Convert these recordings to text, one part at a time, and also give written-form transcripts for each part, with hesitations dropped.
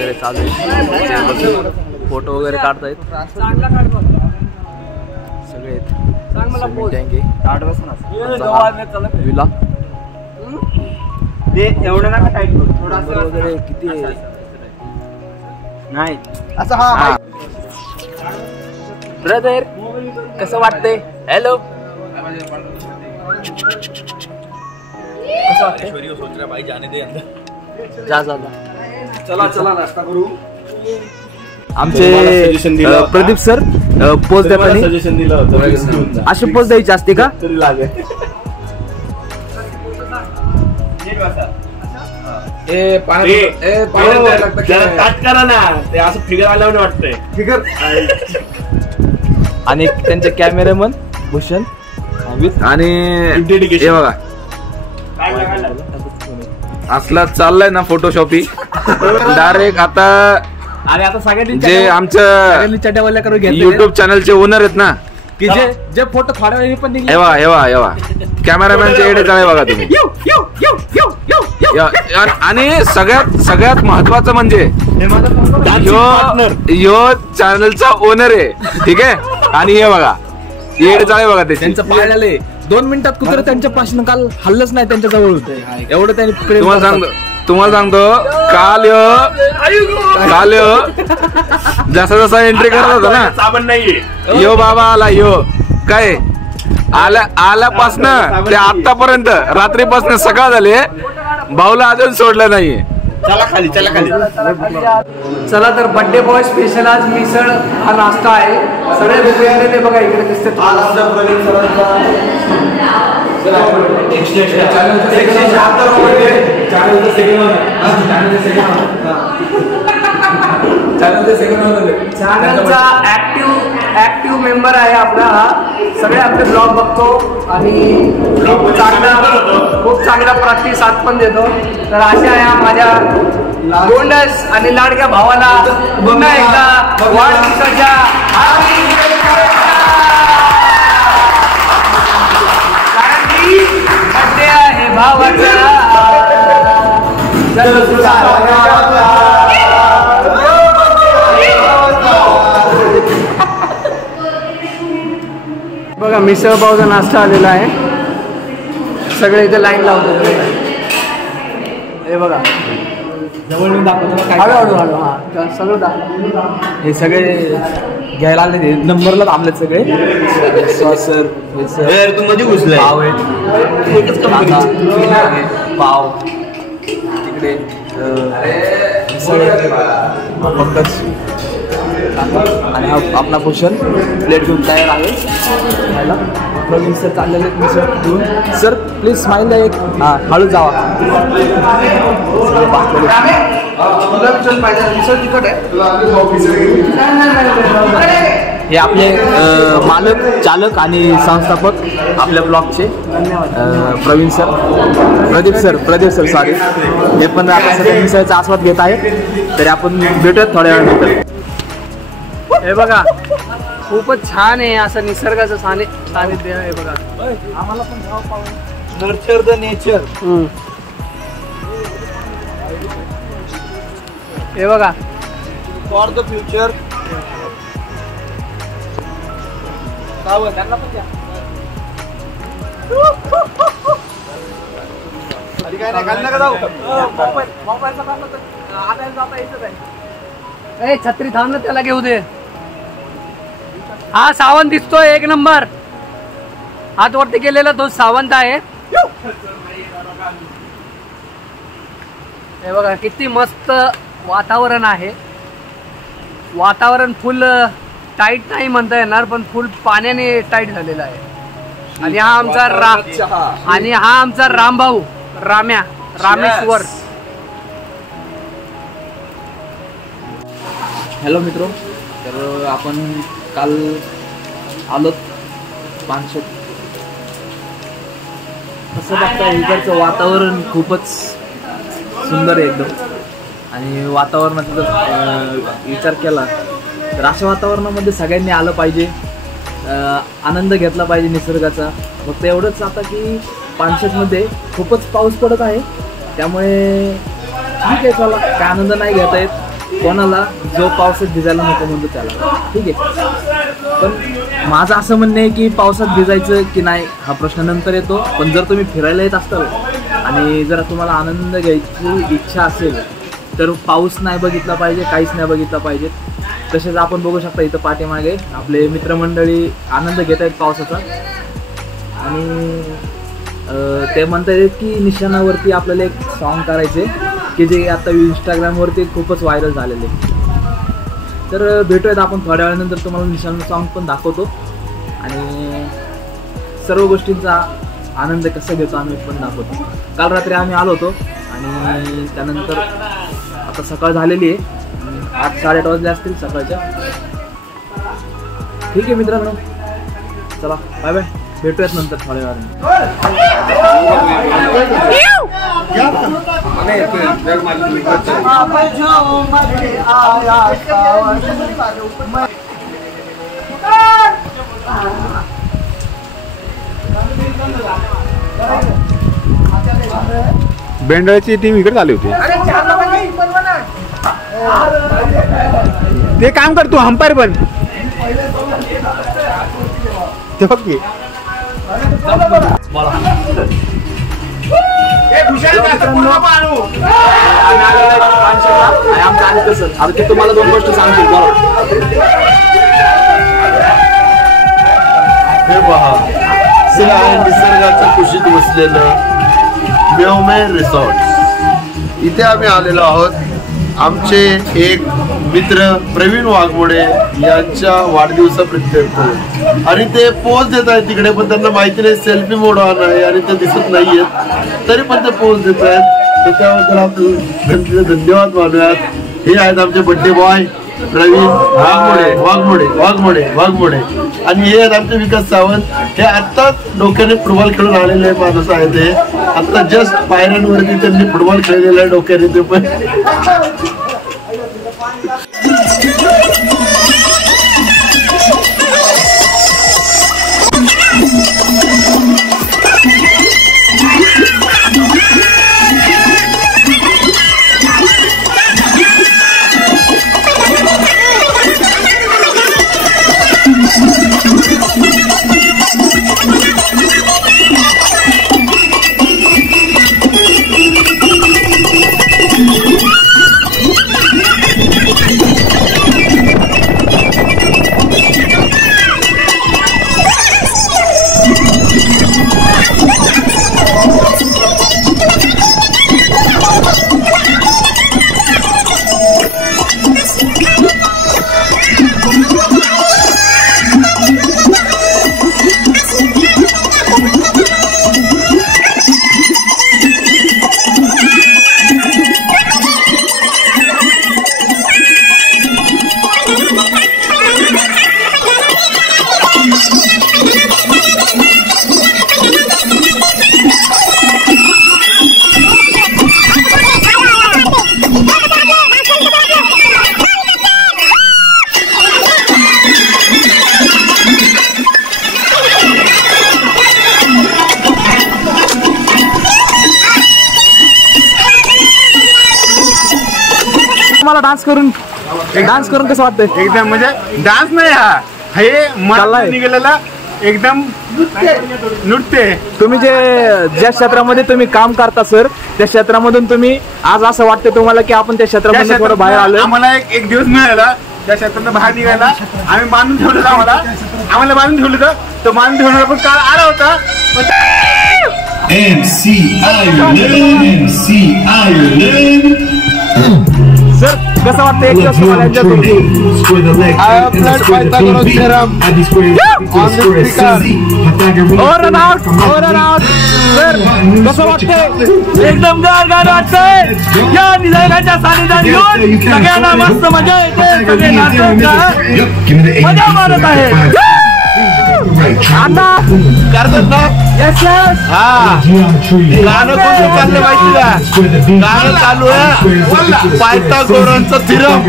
वगैरे चालू आहे, फोटो वगैरे काढतायत सगळे विला एवढं नका टाईट करू, थोडंसं वगैरे किती नाही असं. हा ब्रदर कसं वाटतंय? हॅलो कसं वाटतंय? जा जा चला चला नाश्ता करू. आमचे प्रदीप सर पोस्ट देताना सजेशन दिलं होतं अशी पोस्ट द्यायची असते का? तरी लागेल. करा ना ते असं फिगर आल्यावर वाटतंय फिगर. आणि त्यांचे कॅमेरामन भूषण आणि हे बघा असला चाललाय ना फोटोशॉपी डायरेक्ट. आता आणि आता सगळ्यांनी जे आमच्या चट्यावाल्या करून युट्यूब चॅनलचे ओनर आहेत ना, की जे फोटो थोड्या वेळी पण निघले. हेवा हेवा हेवा कॅमेरामॅनचे एडे चाळे बघा तुम्ही. आणि सगळ्यात महत्वाचं म्हणजे यो चॅनलचा ओनर आहे, ठीक आहे. आणि हे बघा एडे चाळे बघा ते त्यांचं पाळले 2 मिनिटात कुत्र त्यांच्या पासून काल हल्लच नाही त्यांच्या जवळ होतं. एवढं त्यांनी तुम्हाला सांगतो काल जसा एंट्री करत होता ना, साबण नाहीये यो बाबा आला यो काय आल्यापासनं ते आतापर्यंत रात्रीपासून सकाळ झाली भाऊला अजून सोडलं नाहीये. चला खाली चला खाली. चला तर बर्थडे बॉय स्पेशल आज मिसळ हा नाश्ता आहे. सगळे वेगवेगळे बघा इकडे दिसते. चॅनलचा ऍक्टिव्ह मेंबर आहे आपला हा. सगळे आपले ब्लॉग बघतो आणि खूप चांगला प्रतिसाद पण देतो. तर अशा या माझ्या गोंडस आणि लाडक्या भावाला पुन्हा एकदा वाढदिवसाच्या कारण की बर्थडे आहे भावाचा. बघा मिसळ पावचा नाश्ता आलेला आहे. सगळे इथे लाईन लावतात. हे बघा जवळ दाखवतो हळूहळू. हा सगळं दाखव. हे सगळे घ्यायला आले ते नंबरला थांबलेत सगळे. सॉसर तू मध्ये घुसलाय. पाव आहेत, पाव तिकडे पंकज आणि आपला भूषण प्लेट घेऊन तयार आहे. प्रवीण सर चाललेले मिसळ घेऊन. सर प्लीज स्माईल द्या एक. हां हळू जावा. हे आपले मालक चालक आणि संस्थापक आपल्या ब्लॉगचे Praveen sir Pradeep sir sorry. हे पण आता सध्या मिसळचा आस्वाद घेत आहेत. तरी आपण भेटत थोड्या वेळानंतर. हे बघा खूपच छान आहे असं निसर्गाचं सानिध्य आहे बघा. आम्हाला पण भाव पाहून नर्चर द नेचर. हे बघा फॉर द फ्युचर. त्यांना पण द्या. काय नाही घाल नका जाऊ. मोबाईलचा काम तर आणायला जाता येतच आहे. छत्री थांब ना त्याला घेऊ दे. हा सावंत दिसतोय एक नंबर. हात वरती केलेला तो सावंत आहे. हे बघा किती मस्त वातावरण आहे. वातावरण फुल टाईट नाही म्हणता येणार पण फुल पाण्याने टाईट झालेला आहे. आणि हा आमचा रामभाऊ रामेश्वर. हॅलो मित्रो, तर आपण काल आलो पानशेत. कसं बघताय इकडचं वातावरण खूपच सुंदर आहे एकदम. आणि वातावरणाचा जर विचार केला तर अशा वातावरणामध्ये सगळ्यांनी आलं पाहिजे, आनंद घेतला पाहिजे निसर्गाचा. फक्त एवढंच आता की पानशेतमध्ये खूपच पाऊस पडत आहे त्यामुळे ठीक आहे, चला काय आनंद नाही घेता येत कोणाला जो पावसात भिजायला नको म्हणतो त्याला, ठीक आहे. पण माझं असं म्हणणं आहे की पावसात भिजायचं की नाही हा प्रश्न नंतर येतो. पण जर तुम्ही फिरायला येत असाल आणि जर तुम्हाला आनंद घ्यायची इच्छा असेल तर पाऊस नाही बघितला पाहिजे, काहीच नाही बघितलं पाहिजे. तसेच आपण बघू शकता इथं पाठीमागे आपले मित्रमंडळी आनंद घेत आहेत पावसाचा. आणि ते म्हणतात की निशाणावरती आपल्याला एक सॉन्ग करायचे की जे आता इंस्टाग्रामवरती खूपच व्हायरल झालेले. तर भेटूयात आपण थोड्या वेळानंतर, तुम्हाला निशाणा सॉन्ग पण दाखवतो आणि सर्व गोष्टींचा आनंद कसा घेतो आम्ही पण दाखवतो. काल रात्री आम्ही आलो होतो आणि त्यानंतर आता सकाळ झालेली आहे, 8-8:30 वाजले असतील सकाळच्या. ठीक आहे मित्रांनो, चला बाय बाय, भेटूयात नंतर थोड्या वेळाने. बेंडळची टीम इकडे आली होती. ते काम कर तू, अंपायर पण ते बघ की. आता ते तुम्हाला दोन गोष्टी सांगतील. हे पहा, हे आहे निसर्गाच्या कुशीत वसलेलं मेवमेर रिसॉर्ट. इथे आम्ही आलेलो आहोत आमचे एक मित्र प्रवीण वाघमोडे यांच्या वाढदिवसाप्रित्यर्थ, आणि ते पोज देत आहेत तिकडे, पण त्यांना माहिती नाही सेल्फी मोड ऑन आहे आणि ते दिसत नाहीयेत, तरी पण ते पोज देत आहेत. तर त्याबद्दल आपण धन्यवाद मानूयात. हे आहेत आमचे बड्डे बॉय प्रवीण वाघमोडे आणि हे आहेत आमचे विकास सावंत. हे आत्ताच डोक्याने फुटबॉल खेळून आलेले माणूस आहेत. ते आत्ता जस्ट पायऱ्यांवरती त्यांनी फुटबॉल खेळलेला आहे डोक्याने. ते पण मला डान्स करून कसं वाटतंय? एकदम म्हणजे डान्स नाही हा, हे मला निघालेला एकदम नृत्य. तुम्ही ज्या क्षेत्रामध्ये तुम्ही काम करता सर, त्या क्षेत्रामधून तुम्ही आज असं वाटतं तुम्हाला की आपण त्या क्षेत्रामध्ये थोडं बाहेर आलो. आम्हाला एक दिवस मिळाला त्या क्षेत्रातून बाहेर निघायला. आम्ही बांधून ठेवलं आम्हाला बांधून ठेवलं होतं. तो बांधून ठेवणारा पण काळ आला होता. सर कसं वाटतं एक दिवस तुम्हाला सर कसं वाटतंय? एकदम गाणं वाटतंय. या निसर्गाच्या सानिध्यात येऊन सगळ्यांना मस्त मजा येते. सगळे नाचत मजा मारत आहे. आता करतात ना. गाणं कोणतं चाललं माहिती का? गाणं चालू आहे पायथागोरसचं थिरम,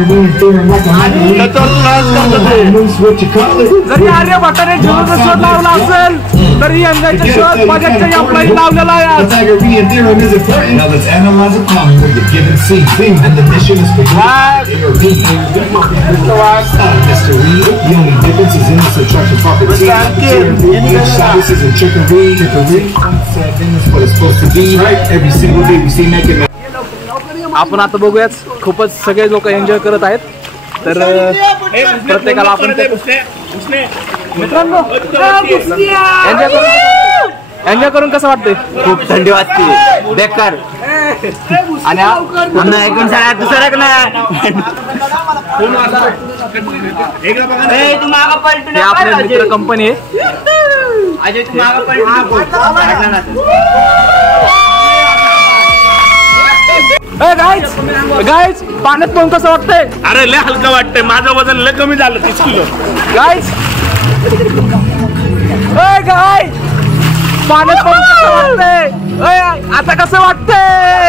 त्याच्यावर डान्स करतात. जरी आर्यभट्टाने जीवनाचा शोध लावला असेल तरी यांच्या शोध बजेटच्या आपला लावलेला आहे आज. Pythagorean theorem is important. Now let's analyze a problem where the given thing and the mission is for you. A or B. Mr. Reed, the only difference is in the subtraction property. Each side is a trickery. That's what it's supposed to be. Every single day we see making. आपण आता बघूयाच, खूपच सगळे लोक enjoy करत आहेत. तर प्रत्येकाला आपण मित्रांनो एन्जॉय करून कसं वाटतंय? खूप थंडी वाजते बेकार आणि ऐकून सगळ्यात दुसरं हे आपल्या मित्र कंपनी आहे. गाईज पाण्यात पण कसं वाटतंय? अरे लय हलका वाटतंय, माझं वजन लय कमी झालं 30 किलो. गाईज पाण्यात पण कसं वाटतंय? आता कसं वाटतंय?